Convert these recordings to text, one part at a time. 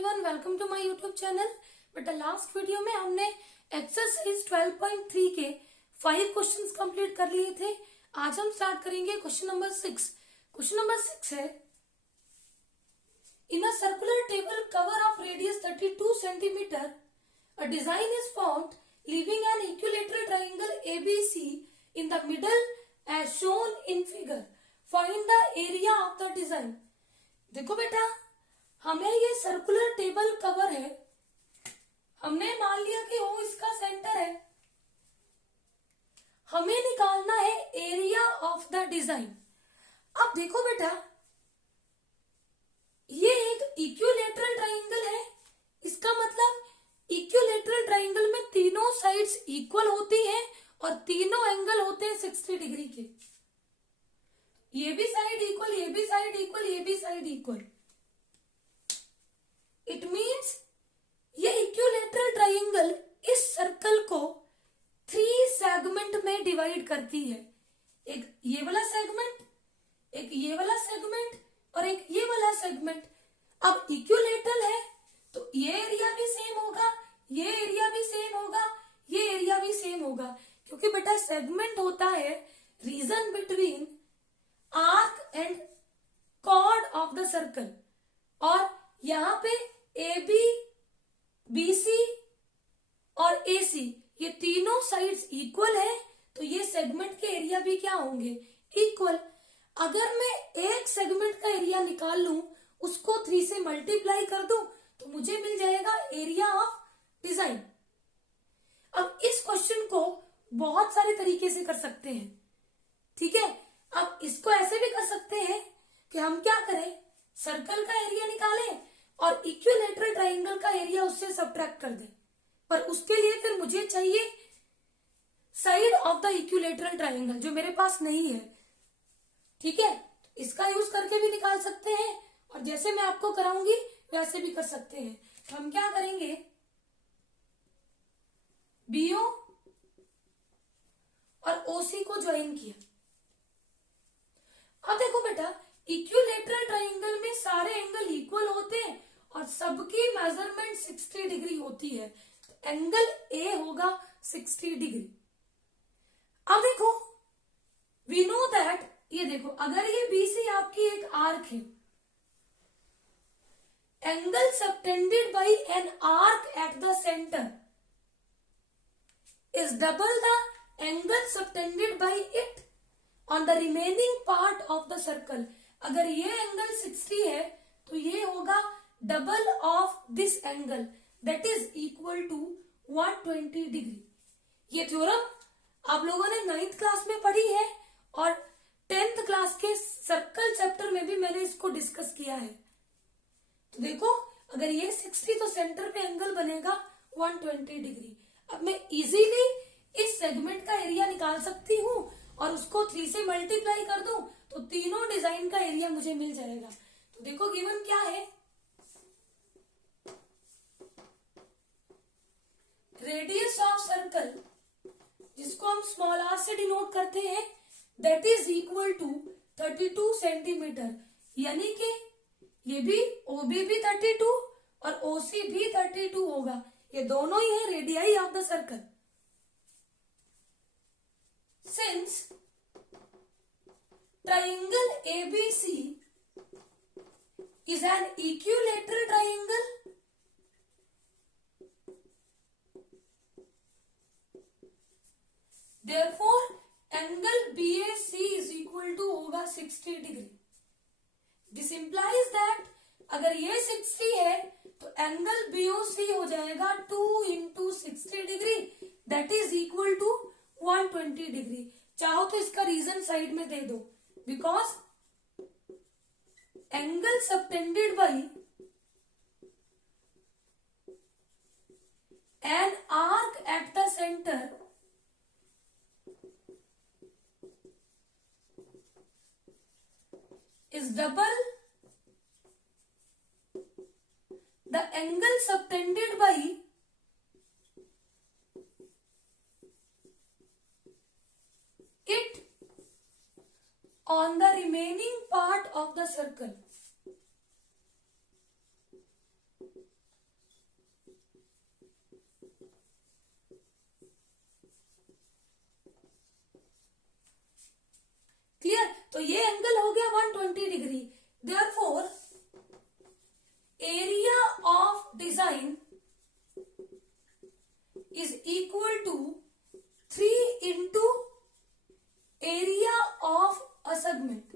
Everyone, welcome to my YouTube channel. बेटा last video में हमने एक्सरसाइज 12.3 के 5 क्वेश्चंस कंप्लीट कर लिए थे। आज हम स्टार्ट करेंगे क्वेश्चन नंबर 6। क्वेश्चन नंबर 6 है, in a circular table cover of radius 32 centimetre a design is formed leaving an equilateral triangle ABC in the middle as shown in figure. Find the area of the design. देखो बेटा, हमें ये circular table cover है, हमने मान लिया कि वो इसका सेंटर है। हमें निकालना है एरिया ऑफ द डिजाइन। अब देखो बेटा, ये एक इक्विलेटरल ट्राइंगल है। इसका मतलब इक्विलेटरल ट्राइंगल में तीनों साइड्स इक्वल होती हैं और तीनों एंगल होते हैं 60 डिग्री के। ये भी साइड इक्वल, ये भी साइड इक्वल, ये भी साइड इक्वल। इट मीन्स ये इक्विलेटरल ट्राइंगल इस सर्कल को 3 सेगमेंट में डिवाइड करती है। एक ये वाला सेगमेंट, एक ये वाला सेगमेंट और एक ये वाला सेगमेंट। अब इक्विलेटरल है तो ये एरिया भी सेम होगा, ये एरिया भी सेम होगा, ये एरिया भी सेम होगा, क्योंकि बेटा सेगमेंट होता है region between arc and chord of the circle. और यहां पे ए बी, बी सी और ए सी ये तीनों साइड्स इक्वल है, तो ये सेगमेंट के एरिया भी क्या होंगे, इक्वल। अगर मैं एक सेगमेंट का एरिया निकाल लूं, उसको 3 से मल्टीप्लाई कर दूं, तो मुझे मिल जाएगा एरिया ऑफ डिजाइन। अब इस क्वेश्चन को बहुत सारे तरीके से कर सकते हैं, ठीक है। अब इसको ऐसे भी कर सकते हैं कि हम क्या करें, सर्कल का एरिया निकालें और इक्विलेटरल ट्राइंगल का एरिया उससे सब्ट्रैक्ट कर दें। पर उसके लिए फिर मुझे चाहिए side of the equilateral triangle, जो मेरे पास नहीं है, ठीक है। इसका यूज करके भी निकाल सकते हैं और जैसे मैं आपको कराऊंगी वैसे भी कर सकते हैं। तो हम क्या करेंगे, बीओ और ओसी को ज्वाइन किया। अब देखो बेटा, इक्विलेटरल ट्राइंगल में सारे एंगल इक्वल होते हैं और सबकी मेजरमेंट 60 डिग्री होती है, तो एंगल ए होगा 60 डिग्री। अब देखो, वी नो दैट, ये देखो, अगर ये बीसी आपकी एक आर्क है, angle subtended bye N arc at the centre is double the angle subtended by it on the remaining part of the circle. अगर ये एंगल 60 है तो ये होगा double of this angle, that is equal to 120 degree. ये theorem आप लोगों ने 9th क्लास में पढ़ी है और 10th क्लास के सर्कल चैप्टर में भी मैंने इसको डिस्कस किया है। तो देखो, अगर ये 60 तो सेंटर पे एंगल बनेगा 120 डिग्री। अब मैं इजीली इस सेगमेंट का एरिया निकाल सकती हूँ और उसको 3 से मल्टीप्लाई कर दूं, तो तीनों डिजाइन का एरिया मुझे मिल जाएगा। तो देखो गिवन क्या है, रेडियस ऑफ सर्कल, जिसको हम स्मॉल आर से डिनोट करते हैं, that is equal to 32 centimetre. यानी कि ये भी ओबी भी 32 और ओसी भी 32 होगा। ये दोनों ही है radii of the circle. Since triangle ABC is an equilateral triangle, therefore angle BAC is equal to होगा 60 डिग्री। This implies that अगर ये 60 है तो एंगल BOC हो जाएगा 2 into 60 degree, that is equal to 120 degree. चाहो तो इसका रीजन साइड में दे दो, because angle subtended by an arc at the centre is double the angle subtended by it on the remaining part of the circle. Clear? तो ये angle हो गया 120 degree. Therefore area of design is equal to 3 into area of a segment.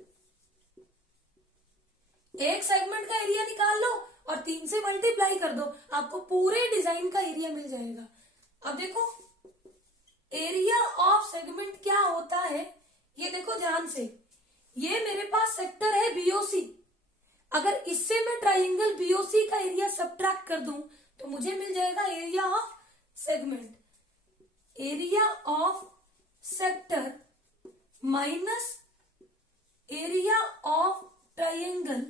एक segment का area निकाल लो और 3 से मल्टीप्लाई कर दो, आपको पूरे डिजाइन का एरिया मिल जाएगा। अब देखो एरिया ऑफ सेगमेंट क्या होता है, ये देखो ध्यान से। ये मेरे पास सेक्टर है बीओसी, अगर इससे मैं ट्राइंगल बीओसी का एरिया सब्ट्रैक्ट कर दूं तो मुझे मिल जाएगा area of segment. Area of sector minus area of triangle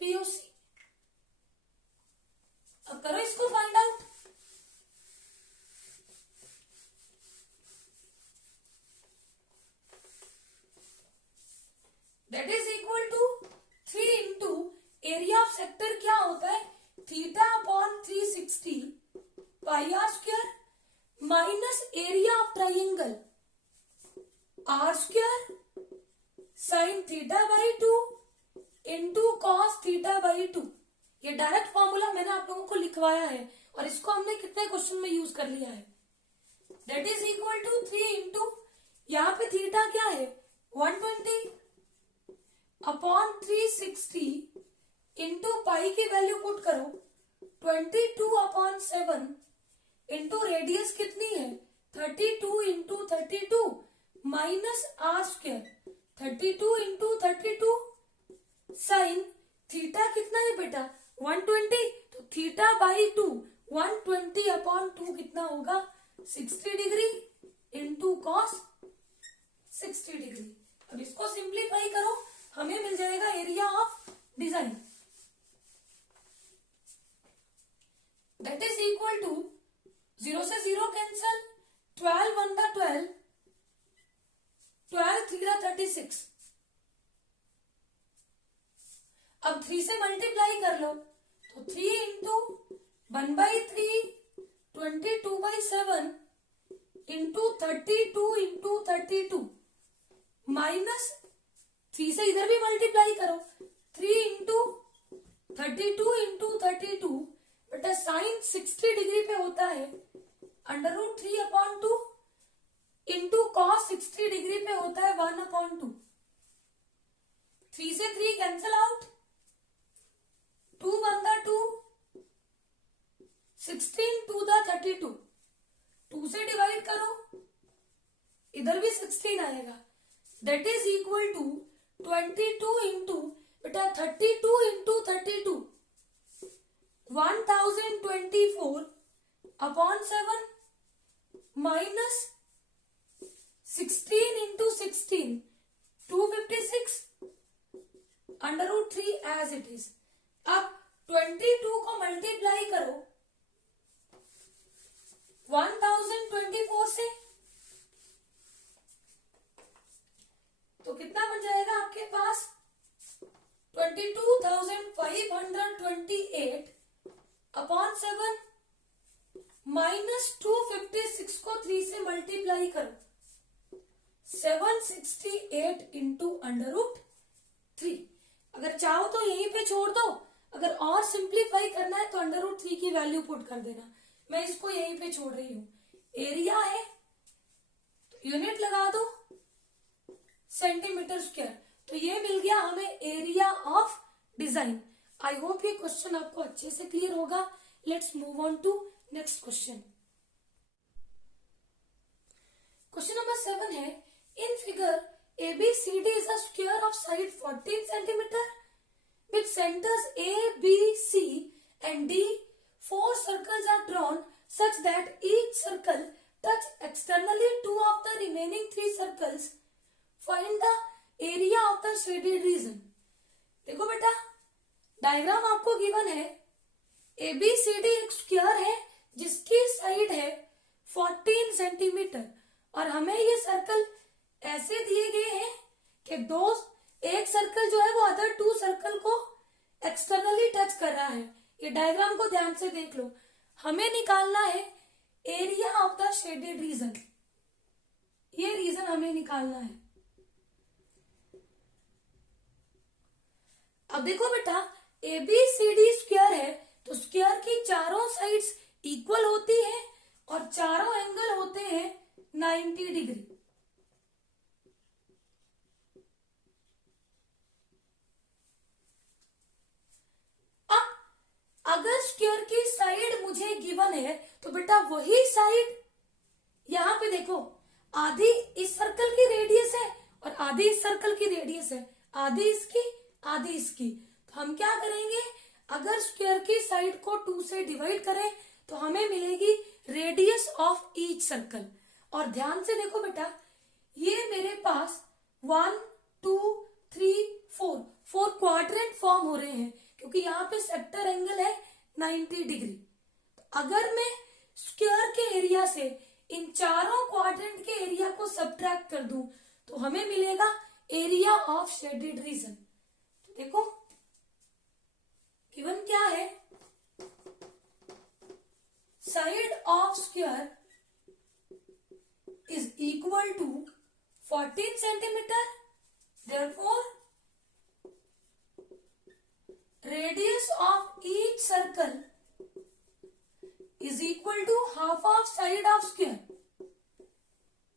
BOC. अब करो इसको find out. That is equal to 3 into area of sector क्या होता है, theta upon 360 pi r square minus area of triangle r square sine theta by 2 into cos theta by 2। ये direct formula मैंने आप लोगों को लिखवाया है और इसको हमने कितने क्वेश्चन में यूज कर लिया है। That is equal to 3 into, यहाँ पे थीटा क्या है 120 अपॉन 360 इंटू पाई की वैल्यू पुट करो 22 अपॉन 7 इंटू रेडियस कितनी है 32 into 32 minus r square 32 into 32 sine theta कितना है बेटा 120, तो थीटा बाई 2 120 अपॉन 2 कितना होगा 60 डिग्री इंटू कॉस 60 डिग्री। अब इसको सिंप्लीफाई करो, हमें मिल जाएगा area of design. That is equal to 0 से 0 कैंसल, 12 1 12, 12 3 36। अब 3 से मल्टीप्लाई कर लो तो 3 इंटू 1/3 22/7 इंटू 32 इंटू 32 माइनस 3 से इधर भी मल्टीप्लाई करो 3 इंटू 32 इंटू 32 बेटा साइन 60 डिग्री पे होता है √3 अपॉन 2 इंटू कॉस 60 डिग्री पे होता है 1 अपॉन 2। 3 से 3 कैंसल आउट, 2 1 2, 16 2 32, 2 से डिवाइड करो इधर भी 16 आएगा। That is equal to 22 into बेटा 32 into 32 1024 upon 7 minus 16 into 16 256 √3 as it is. अब 22 को मल्टीप्लाई करो 1024 से तो कितना बन जाएगा आपके पास 22,528 अपॉन 7 माइनस 256 को 3 से मल्टीप्लाई करो 768 इंटू √3। अगर चाहो तो यहीं पे छोड़ दो, अगर और सिंप्लीफाई करना है तो √3 की वैल्यू पुट कर देना। मैं इसको यहीं पे छोड़ रही हूं। एरिया है तो यूनिट लगा दो सेंटीमीटर स्क्वायर, तो ये मिल गया हमें area of design. I hope ये क्वेश्चन आपको अच्छे से क्लियर होगा। Let's move on to next question. Question number 7 है, in figure ABCD is a square of side 14 centimeter with centers A, B, C and D. 4 circles are drawn such that each circle touch externally 2 of the remaining 3 circles. Find the area of the shaded region. देखो बेटा diagram आपको given है, ABCD एक square है जिसकी side है 14 centimetre और हमें ये सर्कल ऐसे दिए गए हैं कि एक सर्कल जो है वो अदर 2 सर्कल को एक्सटर्नली टच कर रहा है। ये डायग्राम को ध्यान से देख लो। हमें निकालना है area of the shaded reason. ये रीजन हमें निकालना है। अब देखो बेटा, ABCD स्क्वायर है तो स्क्वायर की चारों साइड्स इक्वल होती है और चारों एंगल होते हैं 90 डिग्री। अब अगर स्क्वायर की साइड मुझे गिवन है तो बेटा वही साइड, यहां पे देखो, आधी इस सर्कल की रेडियस है और आधी इस सर्कल की रेडियस है, आधी इसकी आधी इसकी। तो हम क्या करेंगे, अगर स्क्वायर की साइड को 2 से डिवाइड करें तो हमें मिलेगी रेडियस ऑफ ईच सर्कल। और ध्यान से देखो बेटा, ये मेरे पास 1 2 3 4 क्वाड्रेंट फॉर्म हो रहे हैं क्योंकि यहाँ पे सेक्टर एंगल है 90 डिग्री। अगर मैं स्क्वायर के एरिया से इन चारों क्वाड्रेंट के एरिया को सब्ट्रैक्ट कर दूं तो हमें मिलेगा एरिया ऑफ शेडेड रीजन। तो देखो गिवन क्या है, side of square is equal to 14 centimetre, therefore radius of each circle is equal to half of side of square।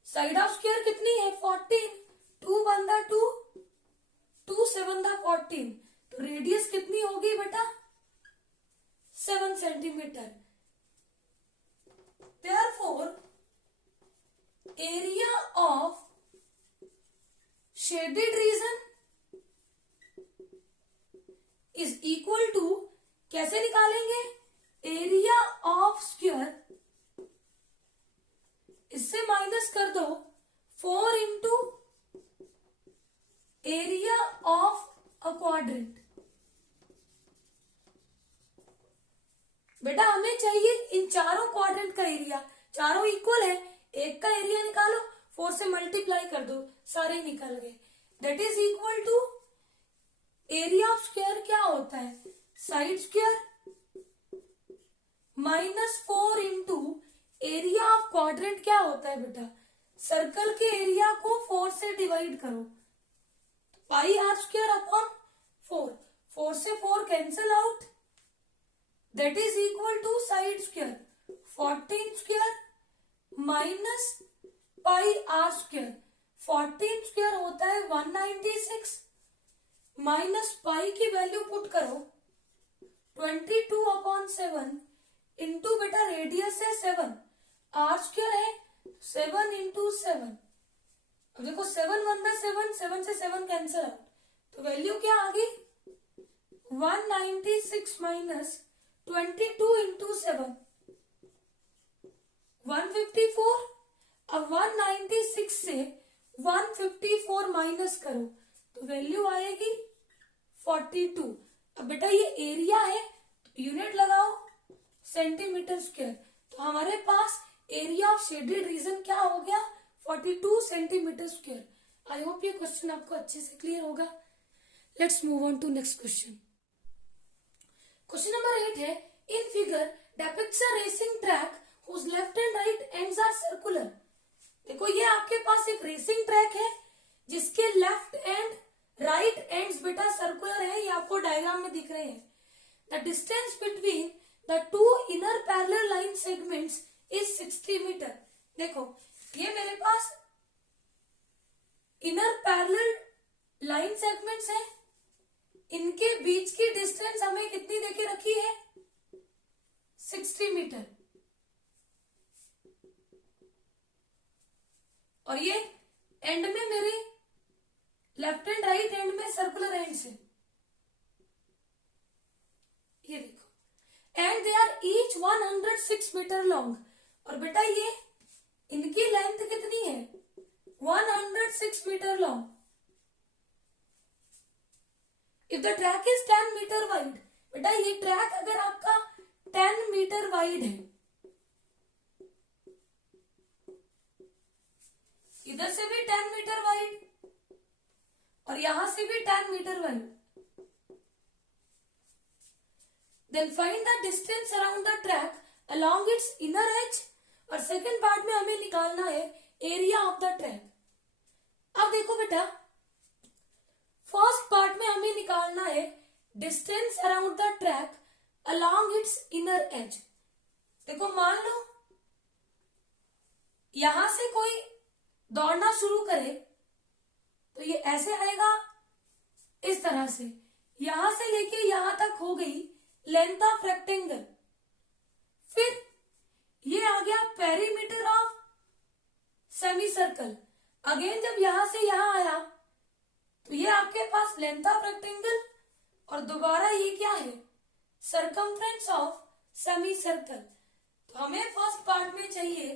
Side of square कितनी है 14, 2 1 2, 2 7 14, तो रेडियस कितनी होगी बेटा 7 centimetre. therefore area of shaded region is equal to, कैसे निकालेंगे, area of square, इससे minus कर दो 4 into area of a quadrant. बेटा हमें चाहिए इन चारों क्वाड्रेंट का एरिया, चारों इक्वल है, एक का एरिया निकालो, 4 से मल्टीप्लाई कर दो, सारे निकल गए। That is equal to area of square क्या होता है, side square -4 into area of quadrant क्या होता है बेटा, सर्कल के एरिया को 4 से डिवाइड करो, पाई आर स्क्वायर अपॉन 4, 4 से 4 cancel out, that is equal to side square 14 square minus pi r square. 14 square होता है 196 माइनस पाई की वैल्यू पुट करो 22 अपॉन 7 इंटू बेटा रेडियस है 7, आर स्क्वायर है 7 इंटू 7। अब देखो 7 1 7, 7 से 7 कैंसिल आउट, तो वैल्यू क्या आ गई 196 माइनस 22 इंटू 7 154। अब 196 से 154 माइनस करो तो वैल्यू आएगी 42। अब बेटा ये एरिया है तो यूनिट लगाओ सेंटीमीटर स्क्वायर, तो हमारे पास एरिया ऑफ शेडेड रीजन क्या हो गया 42 सेंटीमीटर स्क्वायर। आई होप ये क्वेश्चन आपको अच्छे से क्लियर होगा। Let's move on to next question. Question number 8 है, in figure depicts a racing track whose left and right ends are circular। देखो ये आपके पास एक रेसिंग ट्रैक है जिसके लेफ्ट एंड राइट एंड्स बेटा सर्कुलर है, ये आपको डायग्राम में दिख रहे हैं। The distance between the two inner parallel line segments is 60 metre. देखो ये मेरे पास इनर पैरेलल लाइन सेगमेंट्स है, इनके बीच की डिस्टेंस हमें कितनी देके रखी है 60 मीटर, और ये एंड में मेरे लेफ्ट एंड राइट एंड में सर्कुलर एंड्स है, ये देखो, and they are each 106 metre long. और बेटा ये इनकी लेंथ कितनी है 106 metre long. If the track is 10 metre wide, बेटा ये ट्रैक अगर आपका 10 मीटर वाइड है, इधर से भी 10 मीटर वाइड और यहां से भी 10 metre wide, then find the distance around the track along its inner edge। और सेकेंड पार्ट में हमें निकालना है एरिया ऑफ द ट्रैक। अब देखो बेटा, फर्स्ट पार्ट में हमें निकालना है distance around the track along its inner edge। देखो मान लो यहां से कोई दौड़ना शुरू करे तो ये ऐसे आएगा, इस तरह से यहां से लेके यहां तक हो गई लेंथ ऑफ रेक्टेंगल। फिर ये आ गया perimeter of semi circle. Again जब यहां से यहां आया तो ये आपके पास लेंथ ऑफ रेक्टेंगल, और दोबारा ये क्या है, सरकमफ्रेंस ऑफ सेमी सर्कल। तो हमें फर्स्ट पार्ट में चाहिए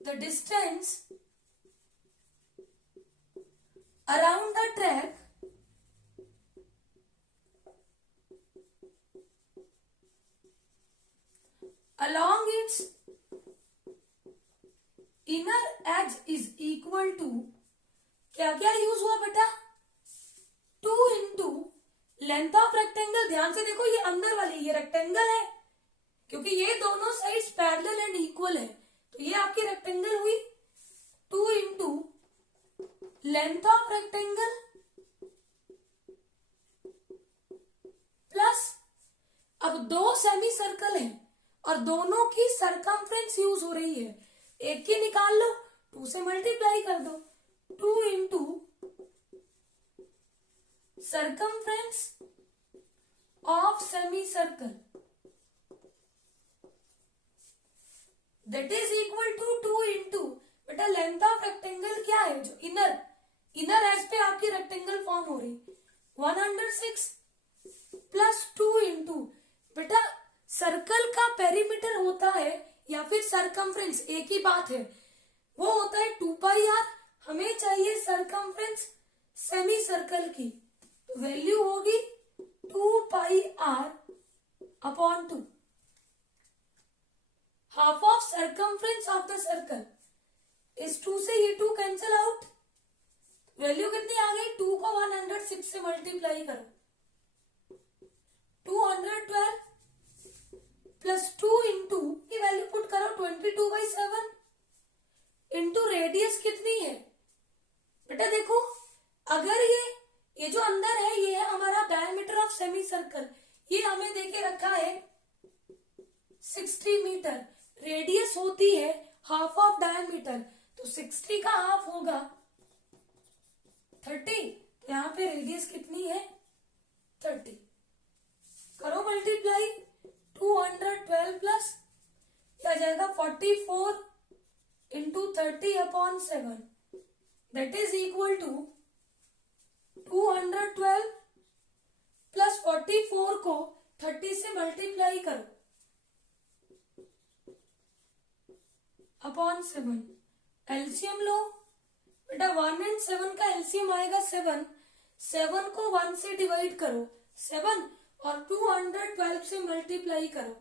the distance around the track along its inner edge is equal to, क्या क्या यूज हुआ बेटा, 2 इंटू लेंथ ऑफ रेक्टेंगल। ध्यान से देखो ये अंदर वाली ये रेक्टेंगल है, क्योंकि ये दोनों साइड्स पैरेलल एंड इक्वल है, तो ये आपकी रेक्टेंगल हुई। 2 into length of rectangle plus, अब दो सेमी सर्कल है और दोनों की सरकमफ्रेंस यूज हो रही है, एक की निकाल लो, 2 से मल्टीप्लाई कर दो। 2 into circumference of semi circle that is equal to 2 into, बेटा लेंथ ऑफ रेक्टेंगल क्या है, जो इनर एज पे आपकी रेक्टेंगल फॉर्म हो रही, 106 प्लस 2 इंटू, बेटा सर्कल का पेरीमीटर होता है या फिर सरकमफ्रेंस एक ही बात है, वो होता है 2 पाई आर। हमें चाहिए सरकमफ्रेंस सेमी सर्कल की, तो वैल्यू होगी 2 pi r upon 2, half of circumference of the circle. इस 2 से ये 2 कैंसिल आउट, वैल्यू कितनी आ गई, 2 को 106 से मल्टीप्लाई करो, 212 प्लस 2 इंटू की वैल्यू पुट करो 22/7 इंटू रेडियस कितनी है, बेटा देखो अगर ये जो अंदर है ये है हमारा डायमीटर ऑफ सेमी सर्कल, ये हमें देके रखा है 60 मीटर, रेडियस होती है हाफ ऑफ डायमीटर, तो 60 का हाफ होगा 30, तो यहाँ पे रेडियस कितनी है 30, करो मल्टीप्लाई, 212 प्लस क्या जाएगा 44 into 30 upon 7 that is equal to 212 plus 44 को 30 से मल्टीप्लाई करो अपॉन 7, एलसीएम लो बेटा, 1 एंड 7 का एलसीएम आएगा 7, 7 को 1 से डिवाइड करो 7 और 212 से मल्टीप्लाई करो,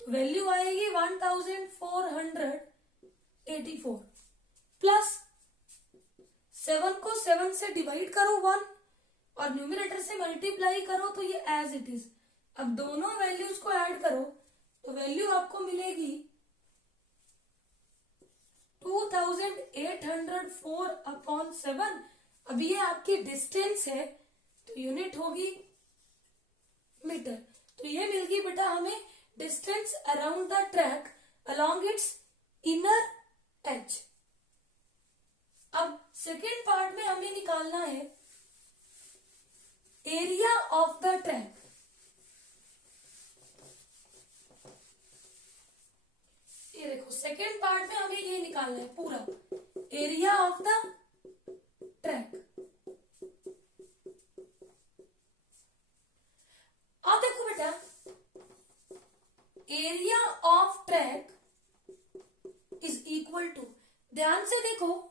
तो वैल्यू आएगी 1484 प्लस 7 को 7 से डिवाइड करो 1 और न्यूमरेटर से मल्टीप्लाई करो, तो ये एज इट इज। अब दोनों वैल्यूज को ऐड करो तो वैल्यू आपको मिलेगी 2804 अपॉन 7। अब ये आपकी डिस्टेंस है तो यूनिट होगी मीटर, तो ये मिल गई बेटा हमें distance around the track along it's inner as. अब सेकेंड पार्ट में हमें निकालना है एरिया ऑफ द ट्रैक। ये देखो सेकेंड पार्ट में हमें ये निकालना है पूरा एरिया ऑफ द ट्रैक। अब देखो बेटा area of track is equal to, ध्यान से देखो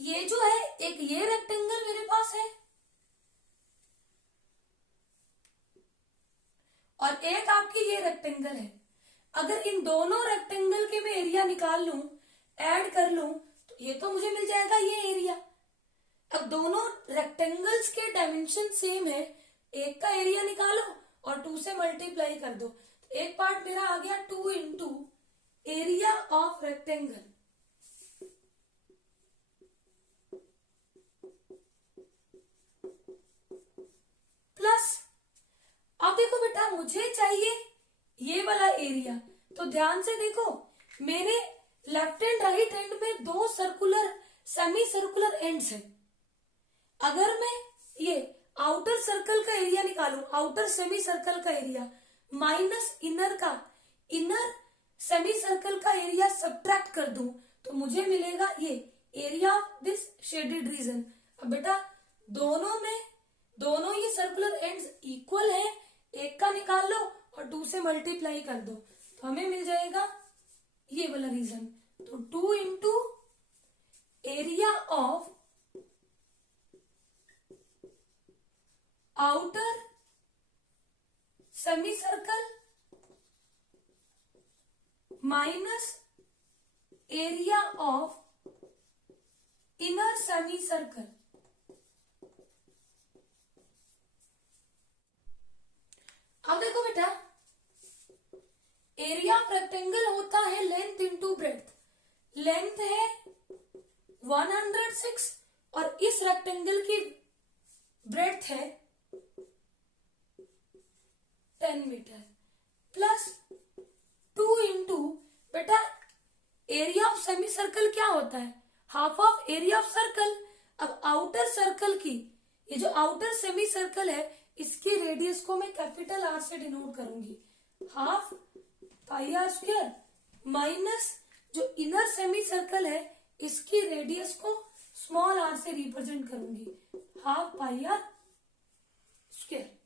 ये जो है एक ये रेक्टेंगल मेरे पास है और एक आपकी ये रेक्टेंगल है। अगर इन दोनों रेक्टेंगल के मैं एरिया निकाल लूं, ऐड कर लूं, तो ये तो मुझे मिल जाएगा ये एरिया। अब दोनों रेक्टेंगल्स के डायमेंशन सेम है एक का एरिया निकालो और 2 से मल्टीप्लाई कर दो। एक पार्ट मेरा आ गया 2 into area of rectangle plus, अब देखो बेटा मुझे चाहिए ये वाला एरिया, तो ध्यान से देखो मेरे लेफ्ट एंड राइट एंड में 2 सर्कुलर सेमी सर्कुलर एंड्स है। अगर मैं ये आउटर सर्कल का एरिया निकालूं, आउटर सेमी सर्कल का एरिया माइनस इनर का, इनर सेमी सर्कल का एरिया सब्ट्रैक्ट कर दूं, तो मुझे मिलेगा ये area of this shaded region. अब बेटा दोनों ये सर्कुलर एंड्स इक्वल है, एक का निकाल लो और 2 से मल्टीप्लाई कर दो, तो हमें मिल जाएगा ये वाला रीजन। तो 2 into area of outer semi circle minus area of inner semi circle. अब देखो बेटा एरिया ऑफ रेक्टेंगल होता है लेंथ इंटू ब्रेड्थ। लेंथ है 106 और इस रेक्टेंगल की ब्रेड्थ है 10 मीटर प्लस 2 इंटू बेटा एरिया ऑफ सेमी सर्कल क्या होता है, half of area of circle. अब आउटर सर्कल की ये जो आउटर सेमी सर्कल है इसकी रेडियस को मैं कैपिटल आर से डिनोट करूंगी, half pi r square minus जो इनर सेमी सर्कल है इसकी रेडियस को स्मॉल आर से रिप्रेजेंट करूंगी, हाफ पाई आर स्क्वायर।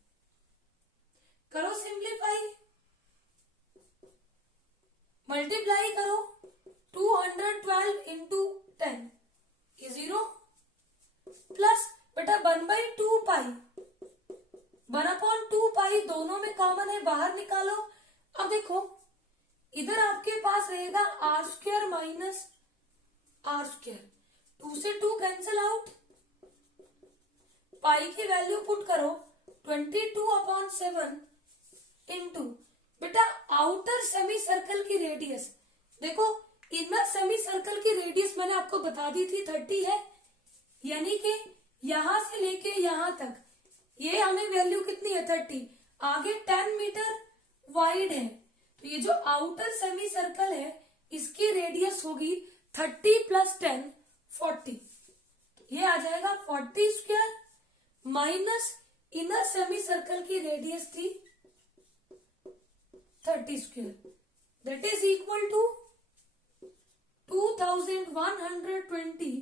करो सिंप्लीफाई, मल्टीप्लाई करो, 212 इंटू 10 ये 0 प्लस बेटा 1/2 पाई, 1/2 पाई दोनों में कॉमन है, बाहर निकालो। अब देखो इधर आपके पास रहेगा r square minus r square, 2 से 2 कैंसिल आउट, पाई की वैल्यू पुट करो 22/7 इंटू बेटा आउटर सेमी सर्कल की रेडियस। देखो इनर सेमी सर्कल की रेडियस मैंने आपको बता दी थी 30 है, यानी कि यहां से लेके यहां तक ये हमें वैल्यू कितनी है 30, आगे 10 मीटर वाइड है, तो ये जो आउटर सेमी सर्कल है इसकी रेडियस होगी 30 प्लस 10 40, ये आ जाएगा 40 square minus inner semi circle की रेडियस थी 30 square, that is equal to 2120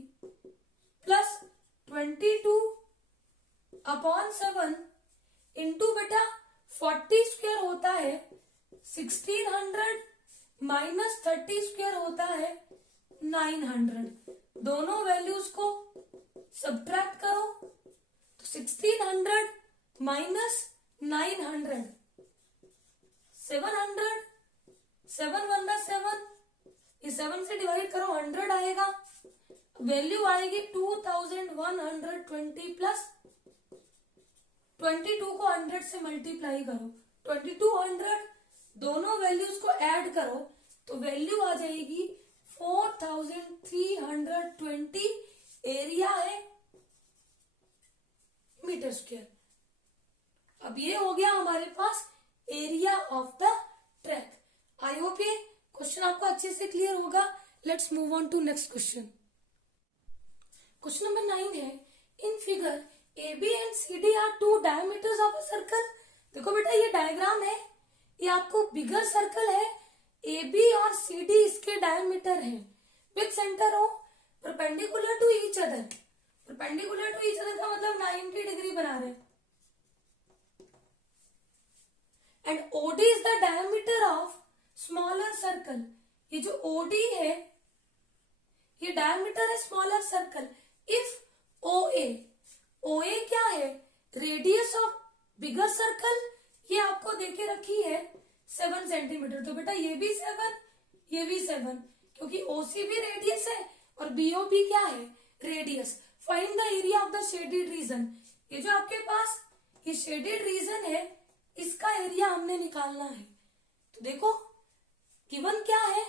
plus 22/7 into बेटा 40 स्क्वायर होता है 1600 माइनस 30 स्क्वायर होता है 900, दोनों वैल्यूज को सब्ट्रैक्ट करो तो 1600 माइनस 900 700, 7 1 7, ये 7 से डिवाइड करो 100 आएगा, वैल्यू आएगी 2120 प्लस 22 को 100 से मल्टीप्लाई करो 2200, दोनों वैल्यूज को ऐड करो तो वैल्यू आ जाएगी 4320 एरिया है मीटर स्क्वायर। अब ये हो गया हमारे पास area of the track. I hope ये क्वेश्चन आपको अच्छे से क्लियर होगा। Let's move on to next question. Question number 9 है, in figure AB and CD are 2 diameters of a circle. देखो बेटा ये डायग्राम है, ये आपको बिगर सर्कल है, AB और CD इसके डायमीटर है, with centre O perpendicular to each other. Perpendicular to each other का मतलब 90 डिग्री बना रहे हैं। And OD is the diameter of smaller circle. ये जो OD है ये डायमीटर है स्मॉलर सर्कल। इफ OA क्या है, रेडियस ऑफ बिगर सर्कल, ये आपको देके रखी है 7 सेंटीमीटर, तो बेटा ये भी 7 ये भी 7, क्योंकि OC भी रेडियस है और BOB क्या है radius. Find the area of the shaded reason. ये जो आपके पास ये शेडेड रीजन है, इसका एरिया हमने निकालना है। तो देखो गिवन क्या है,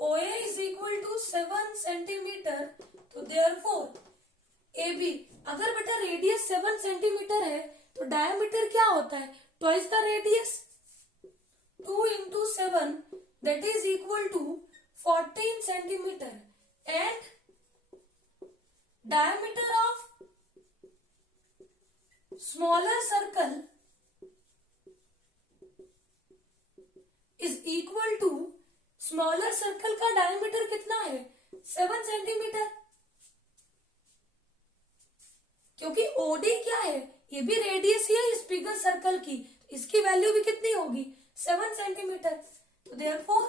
OA is equal to 7 centimetre. तो देयरफॉर AB, अगर बेटा रेडियस 7 सेंटीमीटर है तो डायमीटर क्या होता है, twice the radius. 2 into 7 that is equal to 14 centimeter and diameter of smaller circle is equal to, smaller circle का डायमीटर कितना है 7 सेंटीमीटर, क्योंकि OD क्या है, ये भी रेडियस ही है इस बिगर सर्कल की, इसकी वैल्यू भी कितनी होगी 7 सेंटीमीटर। तो therefore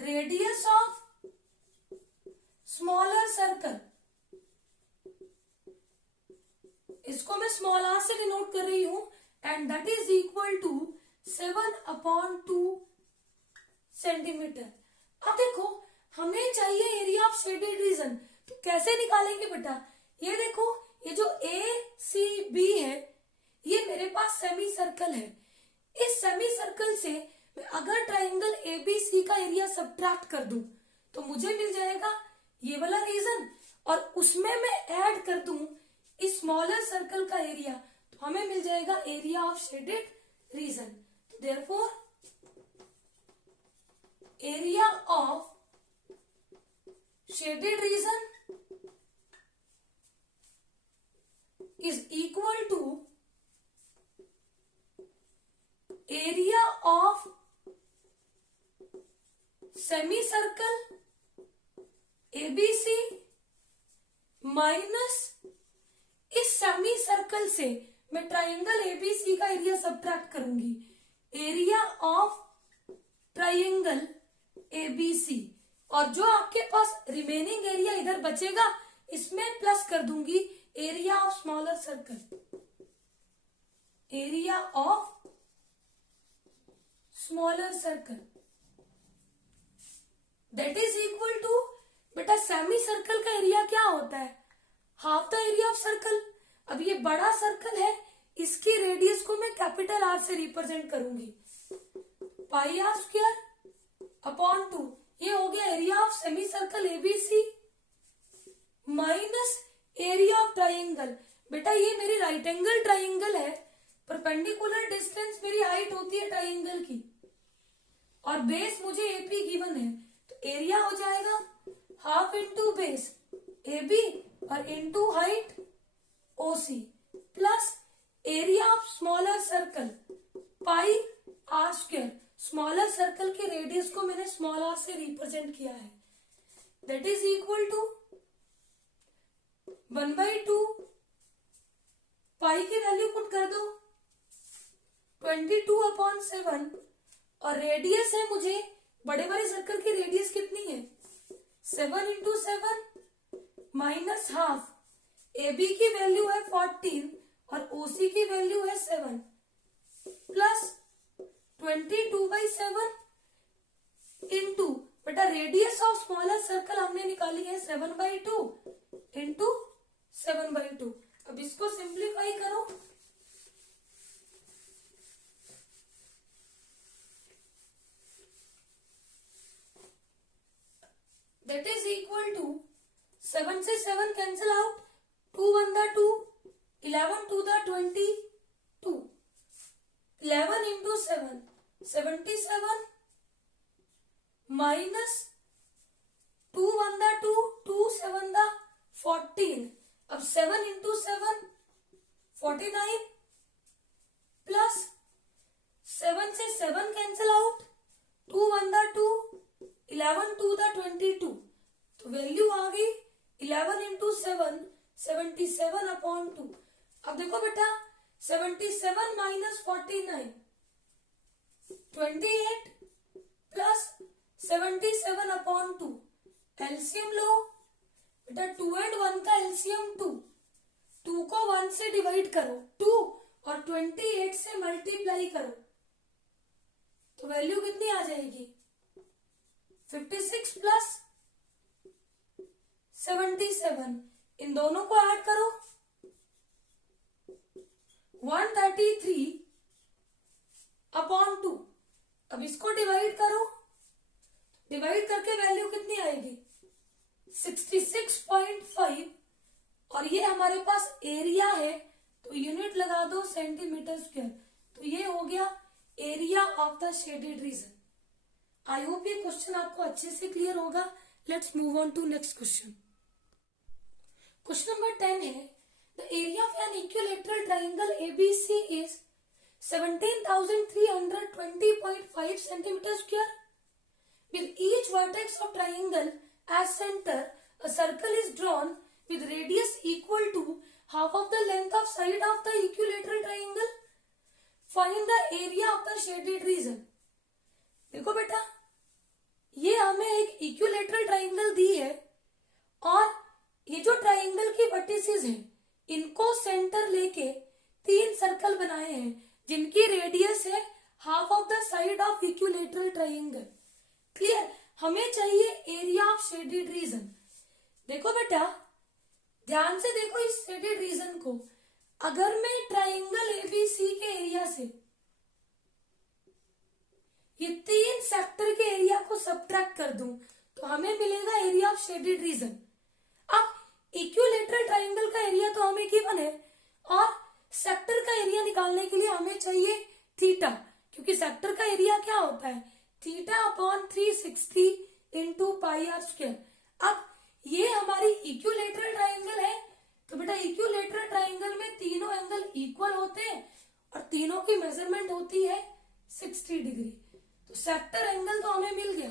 radius of smaller circle, इसको मैं स्मॉल आर से डिनोट कर रही हूं, and that is equal to 7/2 centimetre. अब देखो हमें चाहिए एरिया ऑफ शेडेड रीजन, तो कैसे निकालेंगे बेटा, ये देखो ये जो ACB है ये मेरे पास सेमी सर्कल है, इस सेमी सर्कल से मैं अगर ट्राइंगल ABC का एरिया सब्ट्रैक्ट कर दूं तो मुझे मिल जाएगा ये वाला रीजन, और उसमें मैं ऐड कर दूं इस स्मॉलर सर्कल का एरिया, तो हमें मिल जाएगा एरिया ऑफ शेडेड रीजन। तो therefore area of shaded region is equal to area of semi circle ABC minus इस सेमी सर्कल से मैं ट्राइंगल ABC का एरिया सब्ट्रैक्ट करूंगी, एरिया ऑफ ट्राइंगल ABC, और जो आपके पास रिमेनिंग एरिया इधर बचेगा इसमें प्लस कर दूंगी area of smaller circle, area of smaller circle that is equal to, बेटा सेमी सर्कल का एरिया क्या होता है, half the area of circle. अब ये बड़ा सर्कल है, इसकी रेडियस को मैं कैपिटल R से रिप्रेजेंट करूंगी, पाई R स्क्वायर अपॉन 2, ये हो गया area of semi circle ABC minus area of triangle. बेटा ये मेरी राइट एंगल ट्राइंगल है, परपेंडिकुलर डिस्टेंस मेरी हाइट होती है ट्राइंगल की, और बेस मुझे AP गिवन है, तो एरिया हो जाएगा हाफ इंटू बेस AB और into height OC plus area of smaller circle pi R square. Smaller circle के रेडियस को मैंने स्मॉल r से रिप्रेजेंट किया है, दैट इज इक्वल टू 1/2 पाई की वैल्यू पुट कर दो 22/7, और रेडियस है मुझे बड़े वाले सर्कल की रेडियस कितनी है 7 into 7 माइनस हाफ, AB की वैल्यू है 14 और OC की वैल्यू है 7 प्लस 22/7 इंटू, बेटा रेडियस ऑफ स्मॉलर सर्कल हमने निकाली है 7/2 इंटू 7/2। अब इसको सिंप्लीफाई करो, दैट इज इक्वल टू 7 से 7 कैंसिल आउट, 2 1 दा 2, 11 2 दा 22, 11 into 7 77 माइनस 2 1 दा 2, 2 7 दा 14, अब 7 into 7 49 प्लस 7 से 7 कैंसिल आउट, 2 1 दा 2, 11 2 दा 22, तो वैल्यू आ गई 11 into 7 77/2। अब देखो बेटा 77 माइनस 49 28 प्लस 77/2, एलसीएम लो बेटा, 2 and 1 का एलसीएम 2, 2 को 1 से डिवाइड करो 2 और 28 से मल्टीप्लाई करो, तो वैल्यू कितनी आ जाएगी 56 प्लस 77, इन दोनों को ऐड करो 133/2। अब इसको डिवाइड करो, डिवाइड करके वैल्यू कितनी आएगी 66.5। और ये हमारे पास एरिया है तो यूनिट लगा दो सेंटीमीटर स्क्वायर। तो ये हो गया area of the shaded region. I hope ये क्वेश्चन आपको अच्छे से क्लियर होगा। Let's move on to next question. Question number 10 है the area of an equilateral triangle ABC is 17,320.5 centimeter square. With each vertex of triangle as center, a circle is drawn with radius equal to half of the length of side of the equilateral triangle. Find the area of the shaded region. देखो बेटा, ये हमें एक equilateral triangle दी है और ये जो triangle की वर्टिसेस हैं इनको सेंटर लेके 3 सर्कल बनाए हैं जिनकी रेडियस है half of the side of equilateral triangle. Clear? हमें चाहिए एरिया ऑफ शेडेड रीजन। देखो बेटा, ध्यान से देखो इस शेडेड रीजन को। अगर मैं ट्राइंगल एबीसी के एरिया से ये 3 सेक्टर के एरिया को सब्ट्रैक्ट कर दूं तो हमें मिलेगा एरिया ऑफ शेडेड रीजन। अब इक्विलैटरल ट्राइंगल का एरिया तो हमें गिवन है और सेक्टर का एरिया निकालने के लिए हमें चाहिए थीटा, क्योंकि सेक्टर का एरिया क्या होता है θ/360 इंटू पाई आर स्क्वायर। अब ये हमारी इक्विलैटरल ट्राइंगल है तो बेटा इक्विलैटरल ट्राइंगल में तीनों एंगल इक्वल होते हैं और तीनों की मेजरमेंट होती है 60 डिग्री। तो सेक्टर एंगल तो हमें मिल गया।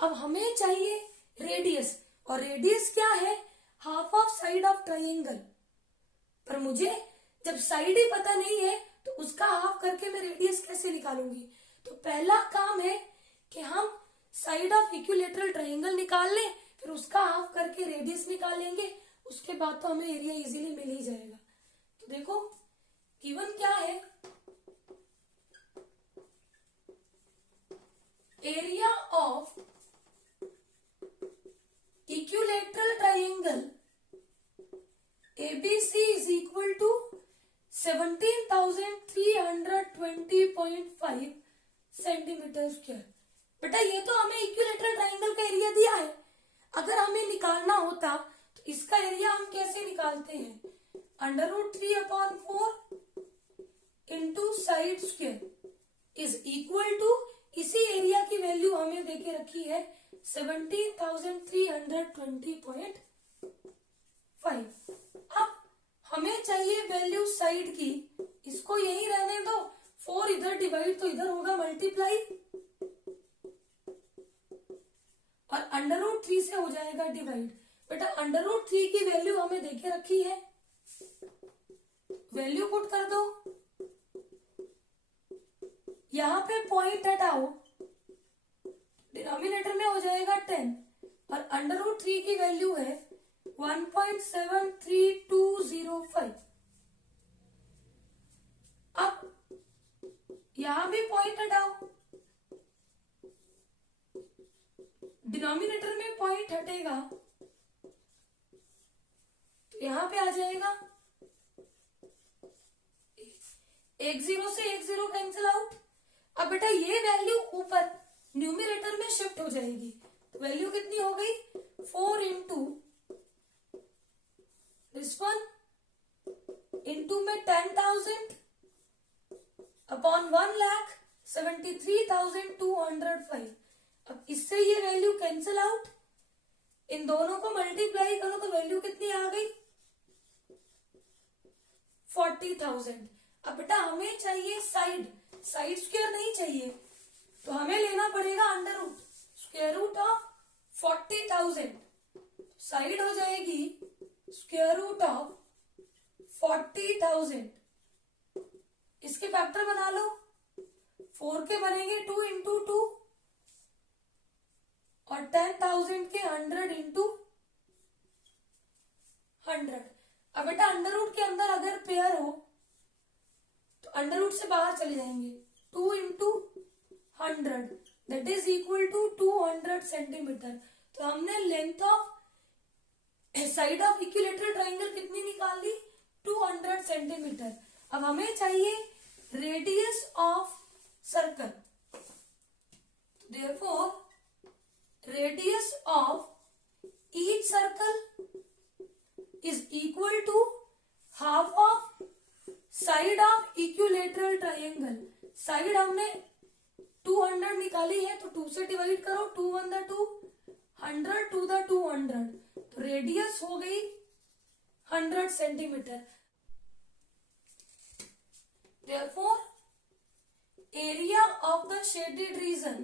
अब हमें चाहिए रेडियस, और रेडियस क्या है half of side of triangle. पर मुझे जब साइड ही पता नहीं है तो उसका हाफ करके मैं रेडियस कैसे निकालूंगी। तो पहला काम है कि हम साइड ऑफ इक्विलैटरल ट्राइंगल निकाल लें, फिर उसका हाफ करके रेडियस निकालेंगे, उसके बाद तो हमें एरिया इजीली मिल ही जाएगा। तो देखो गिवन क्या है, area of equilateral triangle ABC is equal to 17,320.5 centimetre square. बेटा ये तो हमें इक्विलैटरल ट्राइंगल का एरिया दिया है। अगर हमें निकालना होता तो इसका एरिया हम कैसे निकालते हैं, √3/4 into side square is equal to, इसी एरिया की वैल्यू हमें देके रखी है 17,320.5। अब हमें चाहिए वैल्यू साइड की, इसको यही रहने दो, 4 इधर डिवाइड तो इधर होगा मल्टीप्लाई और √3 से हो जाएगा डिवाइड। बेटा √3 की वैल्यू हमें देके रखी है, वैल्यू पुट कर दो, यहां पे पॉइंट हटाओ, डिनोमिनेटर में हो जाएगा 10 और √3 की वैल्यू है 1.73205। अब यहां भी पॉइंट हटाओ, डिनोमिनेटर में पॉइंट हटेगा तो यहां पे आ जाएगा 1 0 से 1 0 कैंसिल आउट। अब बेटा ये वैल्यू ऊपर न्यूमिनेटर में शिफ्ट हो जाएगी तो वैल्यू कितनी हो गई 4 इंटू दिस वन इंटू में 10,000 अपॉन 1,73,205। अब इससे ये वैल्यू कैंसिल आउट, इन दोनों को मल्टीप्लाई करो तो वैल्यू कितनी आ गई 40,000। अब बेटा हमें चाहिए साइड, साइड स्क्वायर नहीं चाहिए तो हमें लेना पड़ेगा √ स्क्वायर रूट ऑफ 40,000। साइड हो जाएगी स्क्वायर रूट ऑफ 40,000। इसके फैक्टर बना लो, 4 के बनेंगे 2 इंटू 2 और 10,000 के 100 इंटू 100। अब बेटा √ के अंदर अगर पेयर हो तो √ से बाहर चले जाएंगे, 2 into 100 that is equal to 200 centimetre. तो हमने length of side of equilateral triangle centimetre. अब हमें चाहिए radius of circle, therefore radius of each circle is equal to half of side of equilateral triangle. Side हमने 200 निकाली है तो 2 से डिवाइड करो, 2 1 द 2, 100 2 द 200, तो रेडियस हो गई 100 centimetre. Therefore, area of the shaded region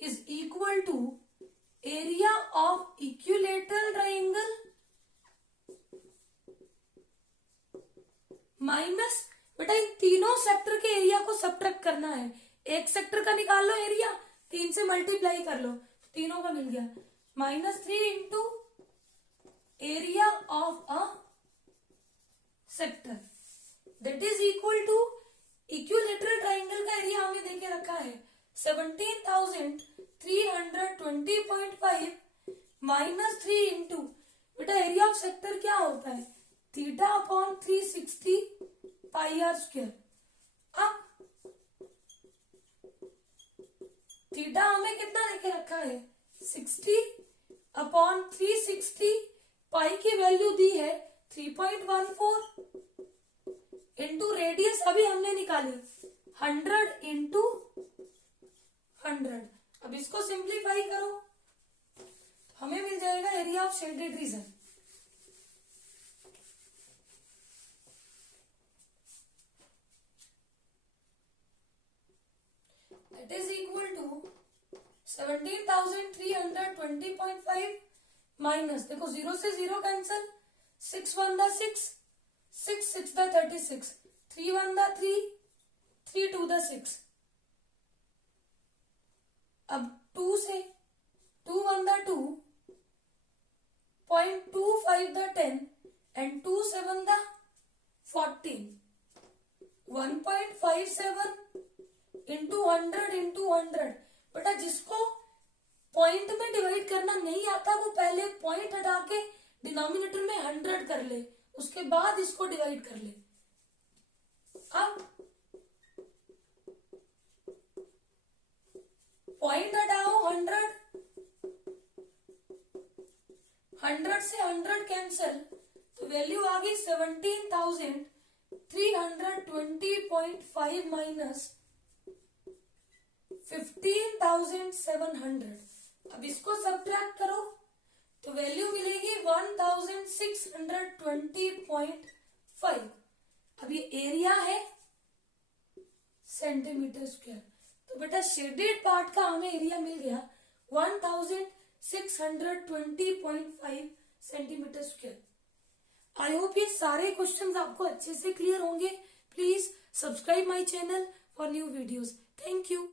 is equal to area of equilateral triangle minus, बेटा इन तीनों सेक्टर के एरिया को सब्ट्रैक्ट करना है। एक सेक्टर का निकाल लो एरिया, 3 से मल्टीप्लाई कर लो, तीनों का मिल गया, -3 into area of a sector that is equal to equilateral triangle का एरिया हमें देके रखा है 17,320.5 -3 इंटू, बेटा एरिया ऑफ सेक्टर क्या होता है, theta upon 360 pi r square. अब थीटा हमें कितना देके रखा है 60 अपॉन 360, पाई की वैल्यू दी है 3.14 इंटू रेडियस अभी हमने निकाली 100 इंटू 100। अब इसको सिंप्लीफाई करो, हमें मिल जाएगा area of shaded reason. That is equal to 17,320.5 minus, देखो 0 से 0 cancel, 6 1 the 6, 6 6 the 36, 3 1 the 3, 3 2 the 6। अब 2 से 2 1 the 2, 0.25 the 10 and 2 7 the 14, 1.57 into 100 into 100। बेटा जिसको पॉइंट में डिवाइड करना नहीं आता वो पहले पॉइंट हटा के डिनोमिनेटर में 100 कर ले, उसके बाद इसको डिवाइड कर ले। अब पॉइंट हटाओ 100, 100 से 100 कैंसल, तो वैल्यू आ गई 17,320.5 माइनस 15,700। अब इसको सब्ट्रैक्ट करो तो वैल्यू मिलेगी 1,620.5। अब ये एरिया है सेंटीमीटर स्क्वायर, तो बेटा शेडेड पार्ट का हमें एरिया मिल गया 1,620.5 सेंटीमीटर स्क्वायर। आई होप ये सारे क्वेश्चंस आपको अच्छे से क्लियर होंगे। Please subscribe my channel for new videos. Thank you.